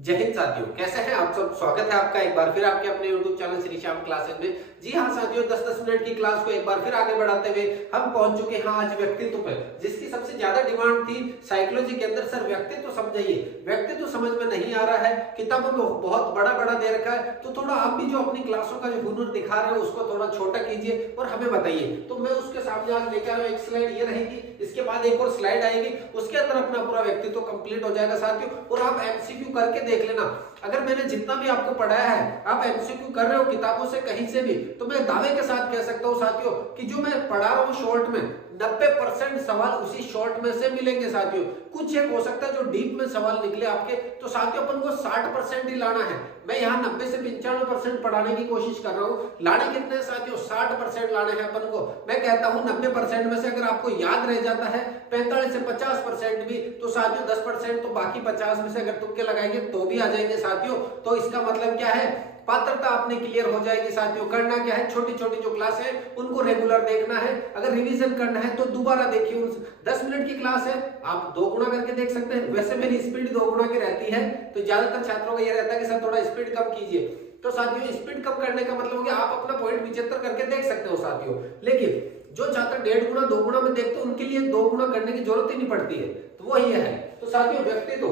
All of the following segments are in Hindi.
जय हिंद साथियों, कैसे हैं आप सब। स्वागत है आपका एक बार फिर आपके अपने YouTube channel Shri Shyam classes में। जी हाँ साथियों, 10-10 मिनट की क्लास को एक बार फिर आगे बढ़ाते हुए हम पहुंच चुके हैं आज व्यक्तित्व पर, जिसकी सबसे ज्यादा डिमांड थी साइकोलॉजी के अंदर। सर व्यक्तित्व समझाइए, व्यक्तित्व समझ में नहीं आ रहा है, किताबों में बहुत बड़ा बड़ा दे रखा है, तो थोड़ा आप भी जो अपनी क्लासों का जो हुनर दिखा रहे हो उसको थोड़ा छोटा कीजिए और हमें बताइए। तो मैं उसके सामने आज लेकर आया, एक स्लाइड ये रहेगी, इसके बाद एक और स्लाइड आएगी, उसके अंदर अपना पूरा व्यक्तित्व कंप्लीट हो जाएगा साथियों। और आप एमसीक्यू करके देख लेना। अगर मैंने जितना भी आपको पढ़ाया है आप एमसीक्यू कर रहे हो किताबों से कहीं से भी, तो मैं दावे के साथ कह सकता हूं साथियों कि जो मैं पढ़ा रहा हूं शॉर्ट में 90% सवाल उसी शॉर्ट में से मिलेंगे साथियों। कुछ एक हो सकता है जो डीप में सवाल निकले आपके, तो साथियों अपन को 60% ही लाना है। मैं यहाँ 90 से 95% पढ़ाने की कोशिश कर रहा हूँ। लाने कितने साथियों? 60% लाने हैं अपन को। मैं कहता हूँ 90% में से अगर आपको याद रह जाता है 45 से 50% भी, तो साथियों 10%, तो बाकी 50 में से अगर तुक्के लगाएंगे तो भी आ जाएंगे साथियों। तो इसका मतलब क्या है? पात्रता अपनी क्लियर हो जाएगी साथियों। करना क्या है? छोटी छोटी जो क्लास है उनको रेगुलर देखना है। अगर रिवीजन करना है तो दोबारा देखिए। 10 मिनट की क्लास है, आप 2 गुना करके देख सकते हैं। वैसे मेरी स्पीड 2 गुना की रहती है, तो ज्यादातर छात्रों का यह रहता है कि सर थोड़ा स्पीड कम कीजिए। तो साथियों स्पीड कम करने का मतलब हो गया आप अपना पॉइंट 75 करके देख सकते हो साथियों। लेकिन जो छात्र 1.5 गुना 2 गुना में देखते हैं उनके लिए 2 गुना करने की जरूरत ही नहीं पड़ती है। तो वो ये है। तो साथियों व्यक्तित्व,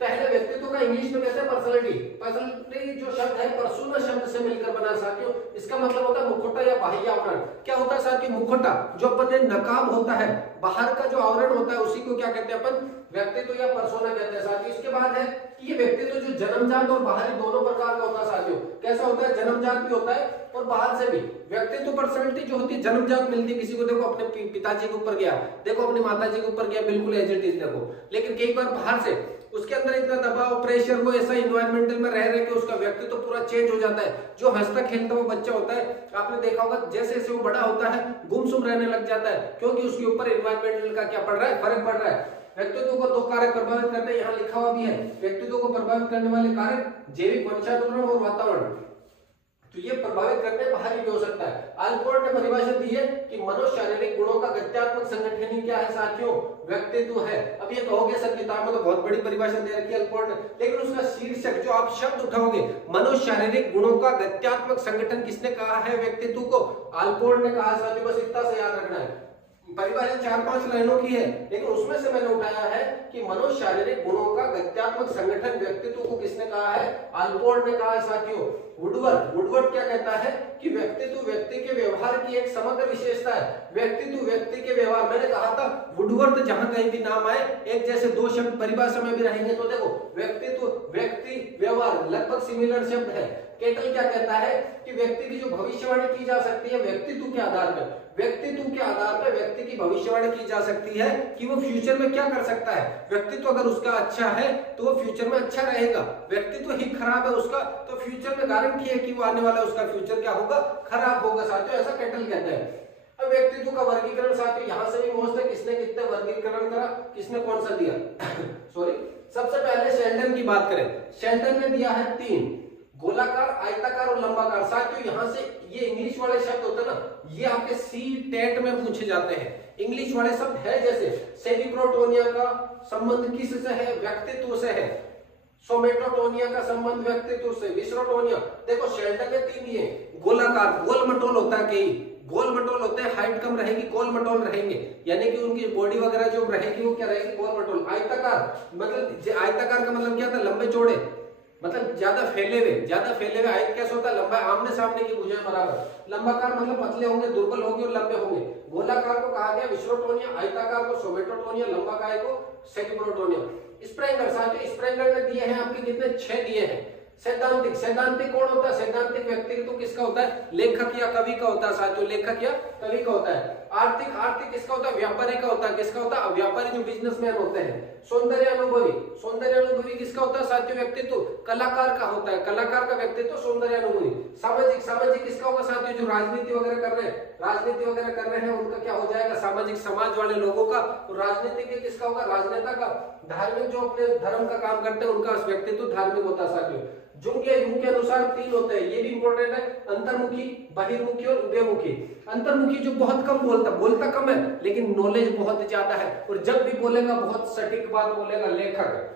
पहले व्यक्तित्व का इंग्लिश में कहते हैं पर्सनालिटी। पर्सनालिटी जो शब्द है पर्सोना शब्द से मिलकर बना साथियों। इसका मतलब होता है मुखौटा या बाह्य आवरण। क्या होता है साथियों? मुखौटा जो अपन ने नकाब होता है, बाहर का जो आवरण होता है उसी को क्या कहते हैं अपन? व्यक्तित्व या पर्सोना कहते हैं साथियों। इसके बाद है कि ये व्यक्तित्व जो जन्मजात और बाहरी दोनों प्रकार का होता है साथियों। कैसा होता है? जन्मजात भी होता है और बाहर से भी। व्यक्तित्व पर्सनालिटी जो होती है जन्मजात मिलती है किसी को। देखो अपने पिताजी के ऊपर गया, देखो अपनी माताजी के ऊपर गया, बिल्कुल एज इट इज देखो। लेकिन कई बार बाहर से उसके अंदर इतना दबाव प्रेशर, वो ऐसा इन्वायरमेंटल में रह रहे कि उसका व्यक्तित्व पूरा चेंज हो जाता है। जो हंसता खेलता हुआ बच्चा होता है, आपने देखा होगा जैसे जैसे वो बड़ा होता है गुमसुम रहने लग जाता है, क्योंकि उसके ऊपर इन्वायरमेंटल का क्या पड़ रहा है? फर्क पड़ रहा है। व्यक्तित्व को 2 कारक प्रभावित करते हैं, यहाँ लिखा हुआ भी है। व्यक्तित्व को प्रभावित करने वाले कारक जैविक, वंशानुक्रम और वातावरण। तो ये प्रभावित करने बाहरी भी हो सकता है। अल्पोर्ट ने परिभाषा दी है कि मनोशारीरिक गुणों का गत्यात्मक संगठन ही क्या है साथियों? व्यक्तित्व है। अब ये कहोगे सर किताब में तो बहुत बड़ी परिभाषा दे रखी है अल्पोर्ट ने, लेकिन उसका शीर्षक जो आप शब्द उठाओगे, मनोशारीरिक गुणों का गत्यात्मक संगठन, किसने कहा है व्यक्तित्व को? अल्पोर्ट ने कहा साथियों। बस इतना से याद रखना है। परिभाषा 4-5 लाइनों की है, लेकिन उसमें से मैंने उठाया है कि मनोशारीरिक गुणों का गत्यात्मक संगठन व्यक्तित्व को किसने कहा है? अल्पोर्ट ने कहा है साथियों। वुडवर्ड क्या कहता है कि व्यक्तित्व व्यक्ति के व्यवहार की एक समग्र विशेषता है। व्यक्तित्व व्यक्ति के व्यवहार, मैंने कहा था वुडवर्ड जहां कहीं भी नाम आए एक जैसे 2 शब्द परिभाषा में भी रहेंगे। तो देखो व्यक्तित्व, व्यक्ति, व्यवहार लगभग सिमिलर शब्द है। केटल क्या कहता है कि व्यक्ति की जो भविष्यवाणी की जा सकती है व्यक्तित्व के आधार पर, व्यक्तित्व के आधार पर व्यक्ति की भविष्यवाणी की जा सकती है कि वो फ्यूचर में क्या कर सकता है। व्यक्तित्व अगर उसका अच्छा है तो वो फ्यूचर में अच्छा रहेगा। व्यक्तित्व ही खराब है उसका, तो फ्यूचर में गारंटी है कि वो आने वाला उसका फ्यूचर क्या होगा? खराब होगा साथियों। ऐसा केटल कहते हैं। अब व्यक्तित्व का वर्गीकरण साथियों यहां से भी मोस्ट है। किसने कितने वर्गीकरण करा, किसने कौन सा दिया? सॉरी, सबसे पहले शेल्डन की बात करें। शेल्डन ने दिया है 3, गोलाकार, आयताकार और लंबाकार। साथियों यहां से ये इंग्लिश वाले शब्द होते हैं ना, ये आपके सी टेट में पूछे जाते हैं। इंग्लिश वाले शब्द है जैसे सेमिक्रोटोनिया का संबंध किससे है? व्यक्तित्व से है। सोमेटोटोनिया का संबंध व्यक्तित्व से। विसरोटोनिया, देखो शेल्डन ने 3 दिए। गोलाकार, गोल मटोल होता है, कई गोल मटोल होते हैं, हाइट कम रहेगी, गोल मटोल रहेंगे, यानी कि उनकी बॉडी वगैरह जो रहेगी वो क्या रहेगी? गोल मटोल। आयताकार, मतलब आयताकार का मतलब क्या था? लंबे चौड़े, मतलब ज्यादा फैले हुए। हाइट कैसे होता है? लंबा, आमने सामने की भुजाएं बराबर। लंबाकार मतलब पतले होंगे, दुर्बल होंगे और लंबे होंगे। गोलाकार को कहा गया विसरोटोनिया, आयताकार को सोमेटोटोनिया, लंबाकार को सेमिक्रोटोनिया। स्प्रेंगर, साथियों स्प्रेंगर ने दिए हैं आपके कितने? 6 दिए हैं। सैद्धांतिक, सैद्धांतिक कौन होता है? सैद्धांतिक व्यक्ति तो किसका होता है? लेखक या कवि का होता है साथियों। लेखक या कवि का होता है। आर्थिक, आर्थिक किसका होता है? व्यापारी का होता है। किसका होता है? व्यापारी जो बिजनेसमैन होते हैं। सौंदर्य अनुभवी, सौंदर्य अनुभवी किसका होता है साथियों? व्यक्तित्व कलाकार का होता है। कलाकार का व्यक्तित्व सौंदर्य अनुभवी। सामाजिक, सामाजिक किसका होगा साथियों? जो राजनीति वगैरह कर रहे हैं, राजनीति वगैरह कर रहे हैं उनका क्या हो जाएगा? सामाजिक, समाज वाले लोगों का। तो राजनीति के किसका होगा? राजनेता का। धार्मिक, जो अपने धर्म का काम करते हैं उनका व्यक्तित्व धार्मिक होता है साथियों। जुंग के अनुसार 3 होते हैं, ये भी इंपॉर्टेंट है। अंतर्मुखी, बहिर्मुखी और उभयमुखी। अंतर्मुखी जो बहुत कम बोलता कम है लेकिन नॉलेज बहुत ज्यादा है, और जब भी बोलेगा बहुत सटीक बात बोलेगा, लेखक।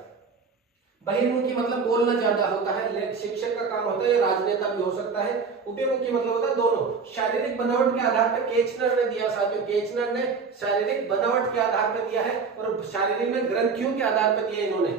बहिर्मुखी मतलब बोलना ज्यादा होता है, शिक्षक का काम होता है, राजनेता भी हो सकता है। उभयमुखी मतलब होता है दोनों। शारीरिक बनावट के आधार पर केचनर ने दिया साथियों, केचनर ने शारीरिक बनावट के आधार पर दिया है और शारीरिक में ग्रंथियों के आधार पर दिया इन्होंने।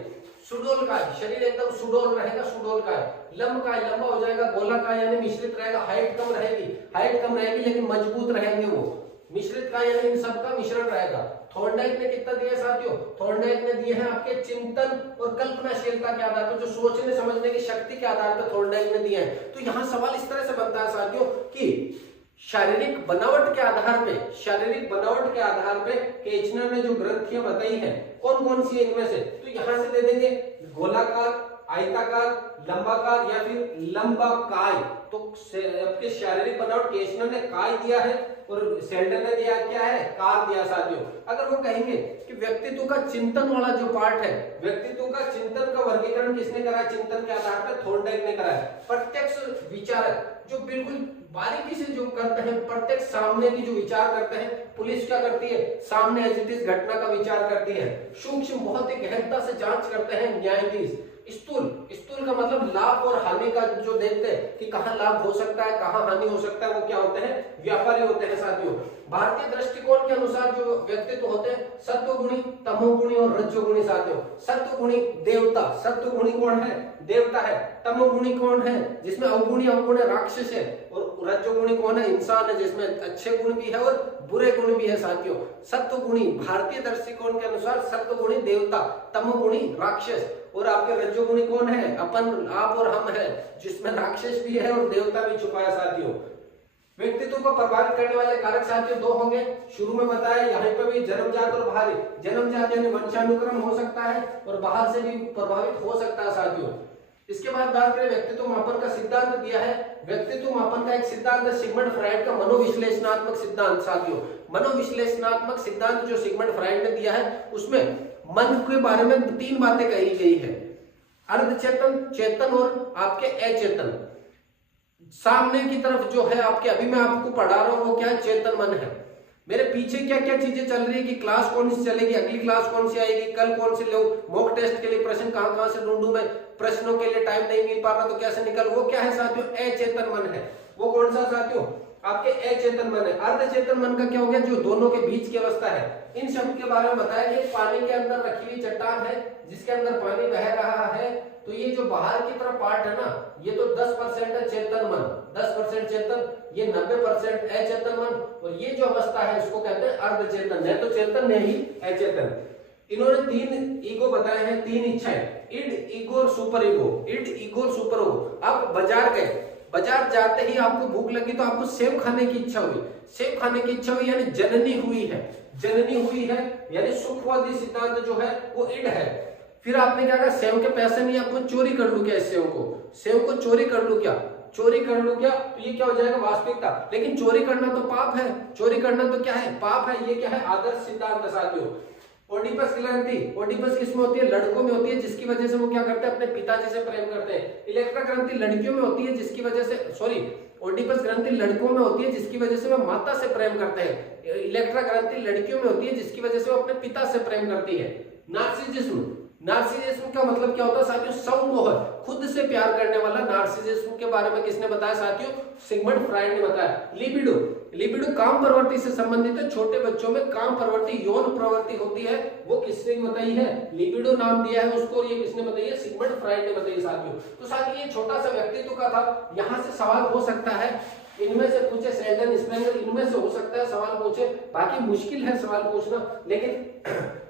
सुडोलकाय, शरीर एकदम सुडोल रहेगा, सुडोलकाय। लंबकाय, लंबा हो जाएगा। गोलाकाय यानी मिश्रित रहेगा, हाइट कम रहेगी लेकिन मजबूत रहेंगे वो। मिश्रित काय यानी इन सबका मिश्रण रहेगा। थॉर्नडाइक ने कितना दिया साथियों? थॉर्नडाइक ने दिए हैं आपके चिंतन और कल्पनाशीलता के आधार पर, जो सोचने समझने की शक्ति के आधार पर थॉर्नडाइक ने दिया है। तो यहाँ सवाल इस तरह से बनता है साथियों कि शारीरिक बनावट के आधार पे केचनर ने जो ग्रंथियां बताई है कौन कौन सी है इनमें से, तो यहां से दे देंगे गोलाकार, आयताकार, लंबाकार या फिर लंबाकाय। तो आपके शारीरिक बनावट केचनर ने काय दिया है और शेल्डन ने दिया क्या है? कार दिया साथियों। अगर वो कहेंगे कि व्यक्तित्व का चिंतन वाला जो पार्ट है, व्यक्तित्व का चिंतन का वर्गीकरण किसने करा? चिंतन के आधार पर थॉर्नडाइक ने करा है। प्रत्यक्ष विचारक जो बिल्कुल बारीकी से जो करते हैं, प्रत्यक्ष सामने की जो विचार करते हैं, पुलिस क्या करती है? सामने एज इट इज घटना का विचार करती है। सूक्ष्म बहुत ही गहनता से जांच करते हैं न्यायाधीश। स्थूल का मतलब लाभ और हानि का जो देखते हैं कि कहां लाभ हो सकता है, कहां हानि हो सकता है, वो क्या होते हैं? व्यापारी होते हैं साथियों। भारतीय दृष्टिकोण के अनुसार जो व्यक्तित्व होते हैं सत्वगुणी, तमोगुणी और रजोगुणी साथियों। सत्वगुणी देवता, सत्वगुणी कौन है? देवता है। तमोगुणी कौन है? जिसमें अवगुणी राक्षस है। और रजोगुणी कौन है? इंसान है, जिसमें अच्छे गुण भी है और बुरे गुण भी है साथियों। सत्वगुणी भारतीय दृष्टिकोण के अनुसार सत्वगुणी देवता, तमोगुणी राक्षस और आपके रजोगुणी कौन है? अपन, आप और हम है, जिसमें राक्षस भी है और देवता भी छुपा है साथियों। व्यक्तित्व को प्रभावित करने वाले कारक साथियों दो होंगे। शुरू में बताया यहाँ पे भी जन्मजात और बाहरी। जन्मजात यानी वंशानुक्रम हो सकता है और बाहर से भी प्रभावित हो सकता है साथियों। इसके बाद बात करें व्यक्तित्व मापन का सिद्धांत दिया है। व्यक्तित्व मापन का एक सिद्धांत है सिगमंड फ्राइड का मनोविश्लेषणात्मक सिद्धांत साथियों। मनोविश्लेषणात्मक सिद्धांत जो सिगमंड फ्राइड ने दिया है उसमें मन के बारे में तीन बातें कही गई है, अर्धचेतन, चेतन और आपके अचेतन। सामने की तरफ जो है आपके, अभी मैं आपको पढ़ा रहा हूं वो क्या है? चेतन मन है। मेरे पीछे क्या क्या चीजें चल रही है कि क्लास कौन सी चलेगी, अगली क्लास कौन सी आएगी, कल कौन सी लो, मॉक टेस्ट के लिए प्रश्न कहां कहां से ढूंढूं मैं, प्रश्नों के लिए टाइम नहीं मिल पा रहा तो कैसे निकल, वो क्या है साथियों? अचेतन मन है। वो कौन सा साथियों? आपके अचेतन मन है। अर्धचेतन मन का क्या हो गया? जो दोनों के बीच की अवस्था है। इन शब्द के बारे में बताया कि पानी के अंदर रखी हुई चट्टान है जिसके अंदर पानी बह रहा है, तो ये जो बाहर की तरफ पार्ट है ना, ये तो 10% है चेतन मन, 10% चेतन, ये 90% अचेतन मन, और ये जो अवस्था है इसको कहते हैं अर्धचेतन। है तो चेतन नहीं अचेतन। इन्होंने तीन ईगो बताए हैं, तीन इच्छाएं, इड, ईगो और सुपर ईगो। इड, ईगो और सुपर ईगो। आप बाजार गए, बाजार जाते ही आपको भूख लगी तो आपको सेव खाने की इच्छा हुई, सेव खाने की इच्छा हुई यानी जननी हुई है, जननी हुई है यानी सुखवादी सिद्धांत जो है वो इड है। फिर आपने क्या कहा? सेव के पैसे नहीं, आपको चोरी कर लूं क्या? इस सेव को चोरी कर लूं क्या? चोरी कर लूं क्या? तो ये क्या हो जाएगा? वास्तविकता। लेकिन चोरी करना तो पाप है, चोरी करना तो क्या है? पाप है। ये क्या है? आदर्श सिद्धांत साथियों। ओडिपस ग्रंथि, ओडिपस किसमें होती है? लड़कों में होती है, जिसकी वजह से वो क्या करते हैं? अपने पिताजी से प्रेम करते हैं। इलेक्ट्रा ग्रंथि लड़कियों में होती है जिसकी वजह से, सॉरी, ओडिपस ग्रंथि लड़कों में होती है जिसकी वजह से वह माता से प्रेम करते हैं। इलेक्ट्रा ग्रंथि लड़कियों में होती है जिसकी वजह से वो अपने पिता से प्रेम करती है। नार्सिसिज्म, नार्सिसिज्म का मतलब क्या होता है साथियों? सम्मोह, खुद से प्यार करने वाला। नार्सिसिज्म के बारे में किसने बताया साथियों? सिगमंड फ्राइड ने बताया। लिबिडो, लिबिडो काम प्रवृत्ति से संबंधित है। छोटे बच्चों में काम प्रवृत्ति, यौन प्रवृत्ति होती है, वो किसने बताई है? लिबिडो नाम दिया है उसको, ये किसने बताई है? सिगमंड फ्राइड ने बताई साथियों। तो साथियों ये छोटा सा व्यक्तित्व का था। यहां से सवाल हो सकता है, इनमें से पूछे, शेल्डन, स्प्रेंगर, इनमें से हो सकता है सवाल पूछे। बाकी मुश्किल है सवाल पूछना, लेकिन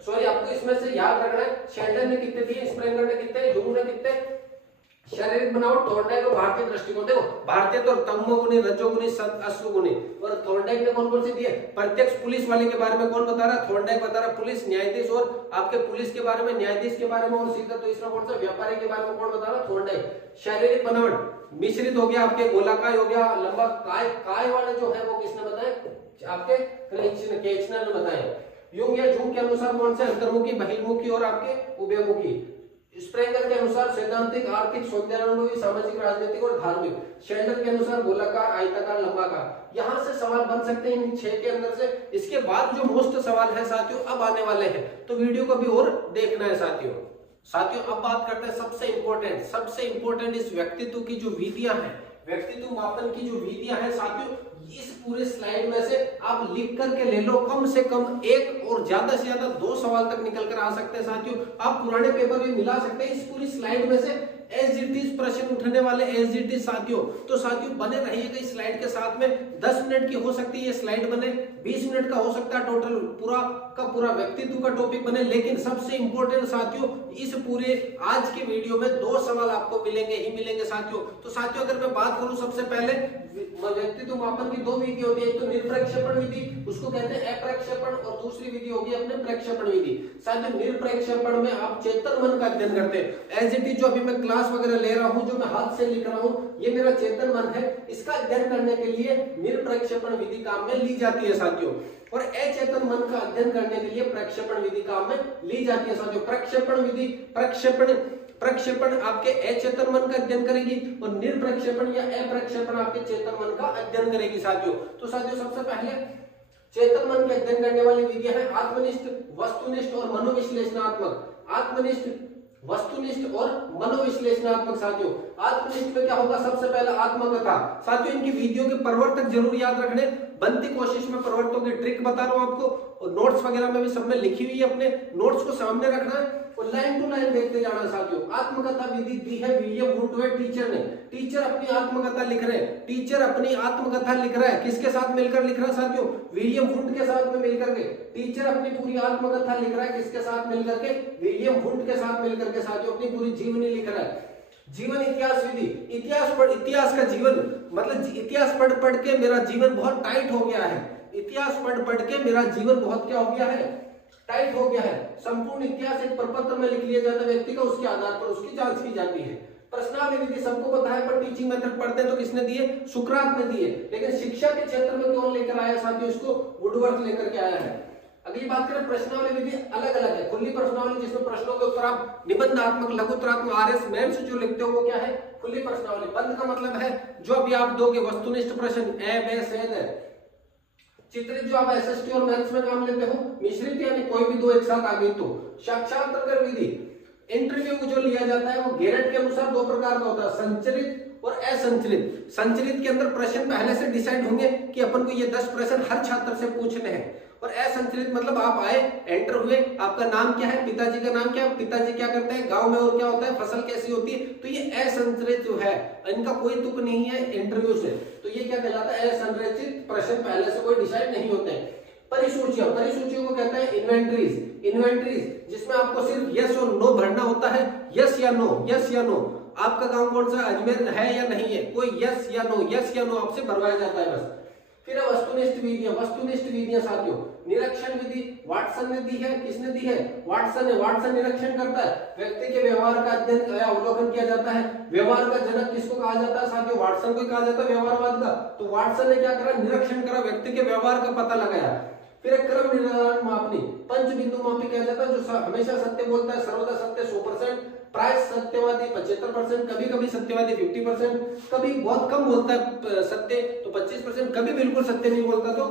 सॉरी आपको इसमें से याद रखना है शेल्डन ने कितने दिए, स्प्रेंगर ने कितने, यूंग ने कितने। शारीरिक बनावट थॉर्नडाइक और भारतीय दृष्टिकोण, देखो भारतीय तो तमोगुणी, रजोगुणी, अश्वगुणी, और थॉर्नडाइक ने कौन कौन से दिए? प्रत्यक्ष पुलिस वाले के बारे में कौन बता रहा? थॉर्नडाइक बता रहा पुलिस, न्यायाधीश, और आपके पुलिस के बारे में, न्यायाधीश के बारे में, और सीधा तीसरा कौन सा? व्यापारी के बारे में कौन बता रहा? थॉर्नडाइक। शारीरिक बनावट मिश्रित हो गया, आपके गोलाकार हो गया, लंबा काय, काय वाले जो है वो किसने बताए? आपके केचनर ने बताए। यूंग या जूंग के अनुसार कौन से? अंतर्मुखी, बहिर्मुखी और आपके उभयमुखी। स्प्रेंगर के अनुसार सैद्धांतिक, आर्थिक, सौंदर्यानुभवी, सामाजिक, राजनीतिक और धार्मिक। शेल्डन के अनुसार गोलाकार, आयताकार, लंबाकार। यहां से सवाल बन सकते हैं इन 6 के अंदर से। इसके बाद जो मोस्ट सवाल है साथियों अब आने वाले हैं, तो वीडियो को भी और देखना है साथियों। साथियों अब बात करते हैं सबसे इंपॉर्टेंट इस व्यक्तित्व की जो विधियां हैं, व्यक्तित्व मापन की जो विधियां हैं साथियों, इस पूरे स्लाइड में से आप लिख करके ले लो, कम से कम एक और ज्यादा से ज्यादा 2 सवाल तक निकल कर आ सकते हैं साथियों। आप पुराने पेपर में मिला सकते हैं इस पूरी स्लाइड में से एज इट इज प्रश्न उठने वाले एज इट इज साथियों। तो साथियों बने रहिएगा इस स्लाइड के साथ में। 10 मिनट की हो सकती है ये स्लाइड बने, 20 मिनट का हो सकता है टोटल पूरा का पूरा व्यक्तित्व का टॉपिक बने, लेकिन सबसे इंपॉर्टेंट साथियों इस पूरे आज के वीडियो में 2 सवाल आपको मिलेंगे ही मिलेंगे साथियों। तो साथियों अगर मैं बात करूं सबसे पहले व्यक्तित्व मापन की 2 विधि होती है, एक तो निरप्रक्षेपण विधि, उसको कहते हैं अप्रक्षेपण, और दूसरी विधि होगी अपने प्रक्षेपण विधि। साथियों निरप्रक्षेपण में आप चेतन मन का अध्ययन करते हैं, एज इट इज जो अभी मैं क्लास वगैरह ले रहा हूं, जो मैं हाथ से लिख रहा हूं, ये मेरा चेतन मन है, इसका अध्ययन करने के लिए निरप्रक्षेपण विधि काम में ली जाती है साथियों। और अचेतन मन का अध्ययन करने के लिए प्रक्षेपण विधि काम में ली जाती है साथियों। प्रक्षेपण विधि प्रक्षेपण आपके अचेतन मन का अध्ययन करेगी और निरप्रक्षेपण या अप्रक्षेपण आपके चेतन मन का अध्ययन करेगी साथियों। तो साथियों सबसे पहले चेतन मन के अध्ययन करने वाली विधियां है आत्मनिष्ठ, वस्तुनिष्ठ और मनोविश्लेषणात्मक। आत्मनिष्ठ, वस्तुनिष्ठ और मनोविश्लेषणात्मक साथियों। आत्मनिष्ठ में क्या होगा, सबसे पहला आत्मकथा। साथियों इनकी वीडियो के प्रवर्तक जरूर याद रखने, बनती कोशिश में प्रवर्तकों की ट्रिक बता रहा हूं आपको, और नोट्स वगैरह में भी सब में लिखी हुई है, अपने नोट्स को सामने रखना है और लाइन टू लाइन देखते जाना साथियों। आत्मकथा विधि दी है विलियम वुंटवेट टीचर ने। टीचर अपनी आत्मकथा लिख रहे हैं, टीचर अपनी आत्मकथा लिख रहा है, किसके साथ मिलकर लिख रहा है साथियों, विलियम वुंट के साथ में मिलकर के। टीचर अपनी पूरी आत्मकथा लिख रहा है, किसके साथ मिलकर के, विलियम वुंट के साथ मिलकर के साथियों अपनी पूरी जीवनी लिख रहा है। जीवन इतिहास विधि, इतिहास का जीवन मतलब इतिहास पढ़ के मेरा जीवन बहुत टाइट हो गया है, इतिहास पढ़ के मेरा जीवन बहुत क्या हो गया है, टाइट हो गया है। संपूर्ण इतिहास एक प्रपत्र में लिख लिया जाता है व्यक्ति का, उसके आधार पर उसकी जांच की जाती है। प्रश्नावली विधि सबको पता है, पर टीचिंग मेथड पढ़ते हैं तो किसने दिए, सुकरात ने दिए, लेकिन शिक्षा के क्षेत्र में कौन लेकर आया साथियों, इसको वुडवर्थ लेकर के आया है। अगली बात करें प्रश्नावली विधि अलग अलग है। खुली प्रश्नावली जिसमें प्रश्नों के उत्तर आप निबंधात्मक, लघुत्तरात्मक, आरएस मेंस जो लिखते हो वो क्या है, खुली प्रश्नावली। बंद का मतलब है जो अभी आप दोगे वस्तुनिष्ठ प्रश्न ए बे सेद है। चित्रित जो आप एसएसटी और मेंस में काम लेते हो, मिश्रित यानी कोई भी 2 एक साथ आ गई तो। साक्षात्कार विधि, इंटरव्यू जो लिया जाता है वो गेरेट के अनुसार 2 प्रकार का होता है, संचरित और असंचरित। संचरित के अंदर प्रश्न पहले से डिसाइड होंगे कि अपन को ये 10 प्रश्न हर छात्र से पूछने हैं, और असंचरित मतलब आप आए, एंटर हुए, आपका नाम क्या है, पिताजी का नाम क्या है, पिताजी क्या करते हैं, गांव में और क्या होता है, फसल कैसी होती है, तो ये असंचरित जो है इनका कोई तुक नहीं है इंटरव्यू से, तो ये क्या कहलाता है, असंरचित प्रश्न पहले से कोई डिसाइड नहीं होते हैं। परिसूचियों को कहते हैं इन्वेंटरीज जिसमें आपको सिर्फ यस और नो भरना होता है, यस या नो। आपका गांव कौन सा, अजमेर है या नहीं है, कोई यस या नो आपसे भरवाया जाता है बस। फिर वस्तुनिष्ठ विधियां साथियों। निरीक्षण विधि वाटसन ने दी है, किसने दी है, वाटसन ने। वाटसन निरीक्षण करता है, व्यक्ति के व्यवहार का अध्ययन या अवलोकन किया जाता है। व्यवहार का जनक किसको कहा जाता है साथियों, वाटसन को कहा जाता है व्यवहारवाद का। तो वाटसन ने क्या करा, निरीक्षण करा, व्यक्ति के व्यवहार का पता लगाया। फिर क्रम निर्धारण मापनी, पंच बिंदु मापी कहा जाता है, जो हमेशा सत्य बोलता है, सर्वदा सत्य 100%, प्राय सत्यवादी 75%, कभी कभी सत्यवादी 50%, कभी बहुत कम बोलता है सत्य तो 25%, कभी बिल्कुल सत्य नहीं बोलता तो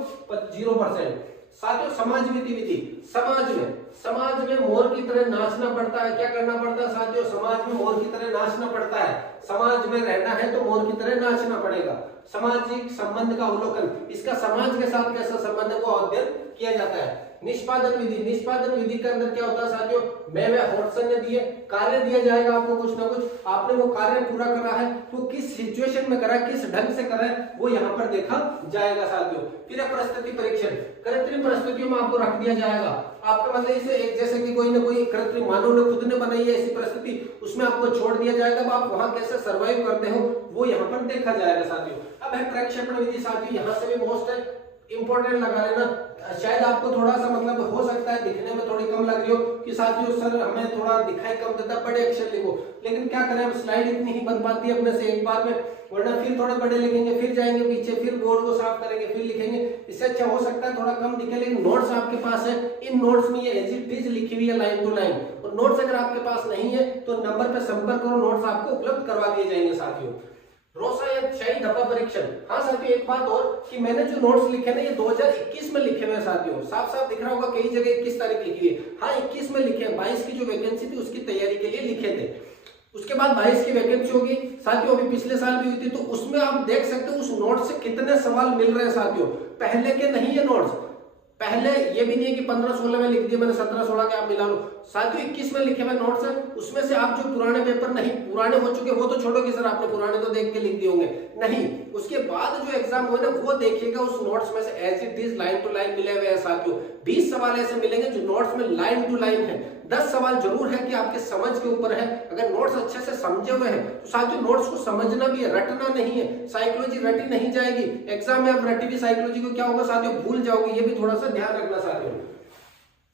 0%। साथियों समाजविधि विधि, समाज में मोर की तरह नाचना पड़ता है। क्या करना पड़ता है साथियों, समाज में मोर की तरह नाचना पड़ता है। समाज में रहना है तो मोर की तरह नाचना पड़ेगा। सामाजिक संबंध का अवलोकन, इसका समाज के साथ कैसा संबंध है वो अध्ययन किया जाता है। निष्पादन विधि के अंदर क्या होता है साथियों, हॉटसन ने दिए, कार्य दिया जाएगा आपको कुछ ना कुछ, आपने वो कार्य पूरा करा है तो किस सिचुएशन में करा है, किस ढंग से करा है वो यहाँ पर देखा जाएगा साथियों। फिर प्रस्तुति परीक्षण, कृत्रिम प्रस्तुतियों में आपको रख दिया जाएगा। आपका मतलब इसे एक जैसे कि कोई ना कोई कृत्रिम मानव ने खुद ने बनाई है ऐसी परिस्थिति, उसमें आपको छोड़ दिया जाएगा, आप वहां कैसे सर्वाइव करते हो वो यहाँ पर देखा जाएगा साथियों। अब है प्रक्षेपण विधि साथियों, यहाँ से भी मोस्ट इंपॉर्टेंट लगा लेना। शायद आपको थोड़ा सा मतलब हो सकता है दिखने में थोड़ी कम लग रही हो कि साथियों सर हमें थोड़ा दिखाई कम देता है, बड़े अक्षर लिखो, लेकिन क्या करें अब स्लाइड इतनी ही बन पाती है अपने से एक बार में, वरना फिर थोड़े बड़े लिखेंगे, फिर जाएंगे पीछे, फिर बोर्ड को साफ करेंगे, फिर लिखेंगे। इससे अच्छा हो सकता है थोड़ा कम दिखे, लेकिन नोट्स आपके पास है, इन नोट्स में ये एज इट इज लिखी हुई है लाइन टू लाइन। और नोट्स अगर आपके पास नहीं है तो नंबर पर संपर्क करो, नोट्स आपको उपलब्ध करवा दिए जाएंगे साथियों। रोसा या शाही धब्बा परीक्षण। हाँ साथियों, एक बात और कि मैंने जो नोट्स लिखे ना ये 2021 में लिखे हुए हैं साथियों, साफ साफ दिख रहा होगा कई जगह 21 तारीख लिखी हुई है। हाँ 21 में लिखे हैं, 22 की जो वैकेंसी थी उसकी तैयारी के लिए लिखे थे। उसके बाद 22 की वैकेंसी होगी साथियों, अभी पिछले साल भी हुई थी, तो उसमें आप देख सकते हो उस नोट से कितने सवाल मिल रहे हैं साथियों, पहले के नहीं है नोट्स। पहले ये भी नहीं है कि 15-16 में लिख दिया मैंने, 17-16 के आप मिला लो साथियों, 21 में लिखे हुए नोट्स है। उसमें से आप जो पुराने पेपर नहीं पुराने हो चुके वो तो छोड़ो कि सर आपने पुराने तो देख के लिख दिए होंगे, नहीं, उसके बाद जो एग्जाम हुए ना वो देखिएगा उस नोट्स में से as it is line to line मिले हुए हैं साथियों। 20 सवाल ऐसे मिलेंगे जो नोट्स में लाइन टू लाइन है। 10 सवाल जरूर है कि आपके समझ के ऊपर है, अगर नोट्स अच्छे से समझे हुए हैं तो साथियों नोट्स को समझना भी है, रटना नहीं है। साइकोलॉजी रटी नहीं जाएगी, एग्जाम में आप रटी भी साइकोलॉजी को क्या होगा साथियों, भूल जाओगे, ये भी थोड़ा सा ध्यान रखना साथियों।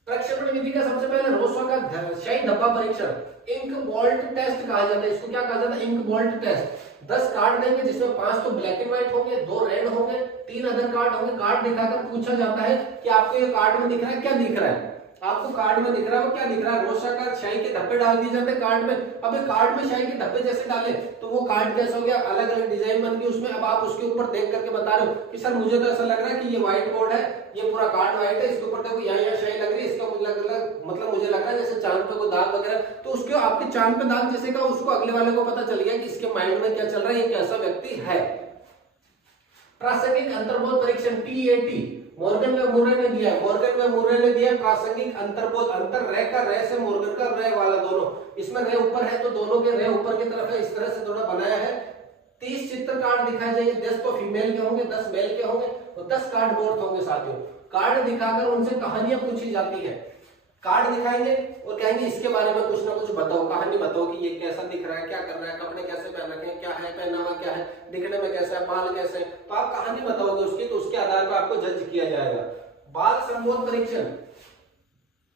प्रक्षेपण विधि का सबसे पहले रोसा का शाही धब्बा परीक्षण, इंक वॉल्ट टेस्ट कहा जाता है इसको, क्या कहा जाता है, इंक वॉल्ट टेस्ट। 10 कार्ड देंगे जिसमें 5 तो ब्लैक एंड व्हाइट होंगे, 2 रेड होंगे, 3 अदर कार्ड होंगे। कार्ड दिखाकर पूछा जाता है कि आपको ये कार्ड में दिख रहा है, क्या दिख रहा है, आपको कार्ड में दिख रहा है, क्या दिख रहा है, रोसा का शाही के धब्बे डाल दिए जाते हैं कार्ड में। अब कार्ड में शाही के धब्बे जैसे डाले तो वो कार्ड कैसा हो गया, अलग अलग डिजाइन बन गई उसमें। अब आप उसके ऊपर देख करके बता रहे हो कि सर मुझे तो ऐसा लग रहा है कि ये व्हाइट बोर्ड है, ये पूरा कार्ड व्हाइट है, इसके ऊपर देखो यहाँ शाही लग रही है, इसका मतलब मुझे लग रहा है जैसे चांद पे कोई दाग वगैरह, तो उसके आपके चांद पे दाग जैसे का उसको अगले वाले को पता चल गया कि इसके माइंड में क्या चल रहा है, ये कैसा व्यक्ति है। प्रासंगिक अंतर्बोध परीक्षण टीएटी, मॉर्गन व मुरे ने दिया है, मॉर्गन व मुरे ने दिया है प्रासंगिक अंतर्बोध। अंतर रे का रे से मॉर्गन का रे वाला दोनों, इसमें रे ऊपर है तो दोनों के रे ऊपर की तरफ है, इस तरह से थोड़ा बनाया है। 30 चित्र कार्ड दिखाए जाएंगे, 10 तो फीमेल के होंगे, 10 मेल के होंगे और 10 कार्ड बोर्ड होंगे साथियों। कार्ड दिखाकर उनसे कहानियां पूछी जाती है, कार्ड दिखाएंगे और कहेंगे इसके बारे में कुछ ना कुछ बताओ, कहानी बताओ कि ये कैसा दिख रहा है, क्या कर रहा है, कपड़े कैसे पहन रखे हैं, क्या है पहनावा, क्या है दिखने में, कैसा है, बाल कैसे है, तो आप कहानी बताओगे उसकी, तो उसके आधार पर आपको जज किया जाएगा। बाल संबोध परीक्षण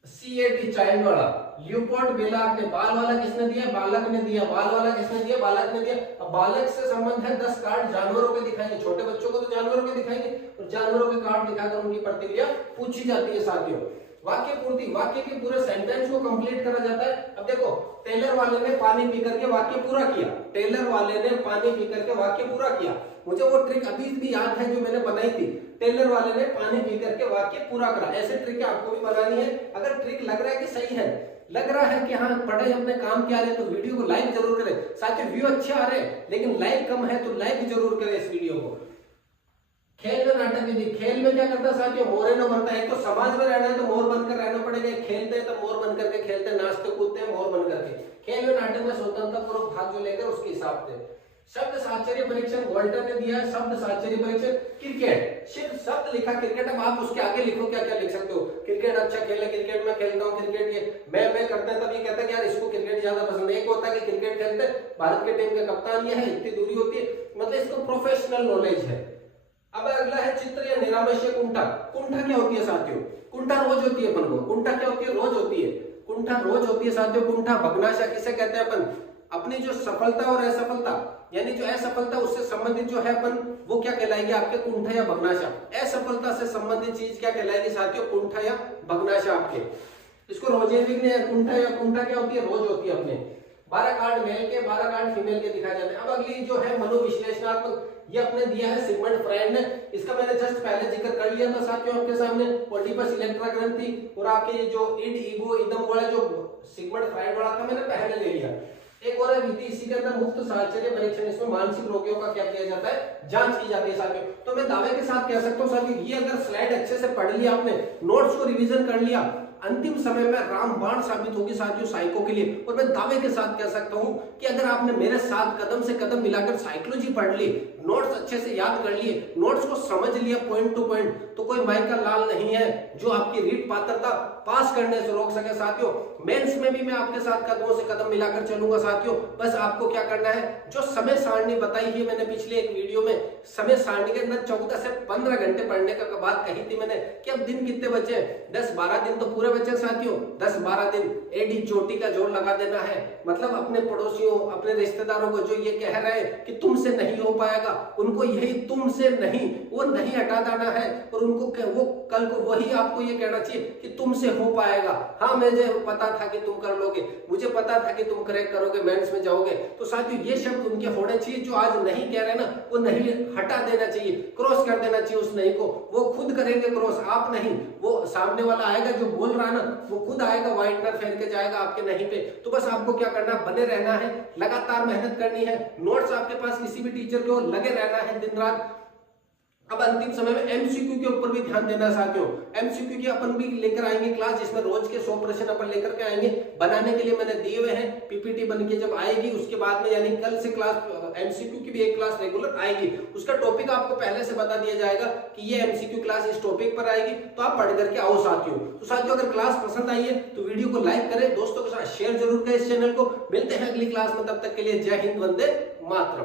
सीएटी चाइल्ड वाला, ल्यूपोर्ट बेलाक ने, बाल वाला किसने दिया, बालक ने दिया, बाल वाला किसने दिया, बालक ने दिया। अब बालक से संबंध है 10 कार्ड जानवरों के दिखाएंगे, छोटे बच्चों को तो जानवरों के दिखाएंगे और जानवरों के कार्ड दिखाकर उनकी प्रतिक्रिया पूछी जाती है साथियों। वाक्य पूर्ति, वाक्य के पूरे सेंटेंस को कंप्लीट करा जाता है। अब देखो टेलर वाले ने पानी पी करके वाक्य पूरा किया, टेलर वाले ने पानी पी करके वाक्य पूरा किया, मुझे वो ट्रिक अभी भी याद है जो मैंने बनाई थी, टेलर वाले ने पानी पी करके वाक्य पूरा करा। ऐसे ट्रिक आपको भी बनानी है। अगर ट्रिक लग रहा है कि सही है, लग रहा है कि हाँ पढ़े अपने काम के आ रहे, तो वीडियो को लाइक जरूर करें। साथियों व्यू अच्छे आ रहे हैं लेकिन लाइक कम है, तो लाइक जरूर करें इस वीडियो को। खेल व नाटक विधि, खेल में क्या करता है साथियों, मोरेनो बनता है। एक तो समाज में रहना है तो मोर बनकर रहना पड़ेगा, खेलते हैं तो मोर बन करके खेलते हैं, नाचते कूदते हैं मोर बन करके। खेल व नाटक में स्वतंत्रता पूर्वक भाग जो लेकर उसके हिसाब से। शब्द साहचर्य परीक्षण वॉल्टर ने दिया है, शब्द साहचर्य परीक्षण क्रिकेट, सिर्फ शब्द लिखा क्रिकेट, अब आप उसके आगे लिखो क्या क्या लिख सकते हो, क्रिकेट अच्छा खेल है, क्रिकेट में खेलता हूँ, क्रिकेट ये मैं करता है, तब ये कहता है कि यार इसको क्रिकेट ज्यादा पसंद है। एक होता है कि क्रिकेट खेलते भारत के टीम के कप्तान ये है, इतनी दूरी होती है, मतलब इसको प्रोफेशनल नॉलेज है। अब अगला है चित्र या निरामय कुंठा। कुंठा क्या होती है साथियों, कुंठा रोज होती है अपन को, कुंठा क्या होती है, रोज होती है, कुंठा रोज होती है साथियों। कुंठा भग्नाशा किसे कहते हैं अपन, अपनी जो सफलता और असफलता यानी जो असफलता उससे संबंधित जो है अपन वो क्या कहलाएगी आपके, कुंठा या भग्नाशा। असफलता से संबंधित चीज क्या कहलाएगी साथियों, कुंठा या भग्नाशा आपके। इसको रोजेविक ने कुंठा या कुंठा क्या होती है, रोज होती है अपने। 12 कार्ड मेल के 12 कार्ड फीमेल के दिखाए जाते हैं। अब अगली जो है मनोविश्लेषणात्मक, ये अपने दिया है सिगमंड फ्रायड ने, इसका मैंने जस्ट पहले जिक्र कर लिया था साथियों आपके सामने। ओडिपस इलेक्ट्रा ग्रंथि और आपके जो इड ईगो इदम वाला जो सिगमंड फ्रायड वाला था मैंने पहले ले लिया। एक और है विधि, इसी के अंदर मुफ्त साहचर्य परीक्षण, इसमें मानसिक रोगियों का क्या किया जाता है, जांच की जाती है साथियों। तो मैं दावे के साथ कह सकता हूं साथियों, ये अगर स्लाइड अच्छे से पढ़ लिया आपने, नोट्स को रिवीजन कर लिया, अंतिम समय में रामबाण साबित होगी साथियों साइको के लिए। और मैं दावे के साथ कह सकता हूं कि अगर आपने मेरे साथ कदम से कदम मिलाकर साइकोलॉजी पढ़ ली, नोट्स अच्छे से याद कर लिए, नोट्स को समझ लिया पॉइंट टू पॉइंट, तो कोई माइका लाल नहीं है जो आपकी रीट पात्रता पास करने से रोक सके साथियों। मेंस में भी मैं आपके साथ कदमों से कदम मिलाकर चलूंगा साथियों। बस आपको क्या करना है, जो समय सारणी बताई है मैंने पिछले एक वीडियो में, समय सारणी के अंदर 14 से 15 घंटे पढ़ने का बात कही थी मैंने कि अब दिन कितने बचे, 10-12 दिन तो पूरे बचे साथियों। 10-12 दिन एडी चोटी का जोड़ लगा देना है, मतलब अपने पड़ोसियों अपने रिश्तेदारों को जो ये कह रहे हैं कि तुमसे नहीं हो पाएगा, उनको यही तुमसे नहीं वो नहीं हटा देना है और उनको वो कल को वही आपको ये कहना चाहिए कि तुमसे हो पाएगा, हाँ मुझे पता था कि तुम कर लोगे, मुझे पता था कि तुम क्रैक करोगे, मेंस में जाओगे। तो साथियों ये शब्द उनके होने चाहिए जो आज नहीं कह रहे ना, वो नहीं हटा देना चाहिए, क्रॉस कर देना चाहिए उस नहीं को। वो खुद करेंगे क्रॉस, आप नहीं, वो सामने वाला आएगा जो बोल रहा है ना, वो खुद आएगा, वाइटनर फेर के जाएगा आपके नहीं पे। तो बस आपको क्या करना, बने रहना है, लगातार मेहनत करनी है, नोट्स आपके पास किसी भी टीचर के हो, लगे रहना है दिन रात। अब अंतिम समय में एमसीक्यू के ऊपर भी ध्यान देना साथियों। एमसीक्यू की अपन भी लेकर आएंगे क्लास, जिसमें रोज के 100 प्रश्न अपन लेकर के आएंगे। बनाने के लिए मैंने दिए हुए हैं, पीपीटी बन के जब आएगी उसके बाद में, यानी कल से क्लास एमसीक्यू की भी एक क्लास रेगुलर आएगी। उसका टॉपिक आपको पहले से बता दिया जाएगा कि ये एमसीक्यू क्लास इस टॉपिक पर आएगी, तो आप पढ़ करके आओ साथियों। तो साथियों अगर क्लास पसंद आई है तो वीडियो को लाइक करें, दोस्तों के साथ शेयर जरूर करें इस चैनल को। मिलते हैं अगली क्लास में, तब तक के लिए जय हिंद, वंदे मातरम।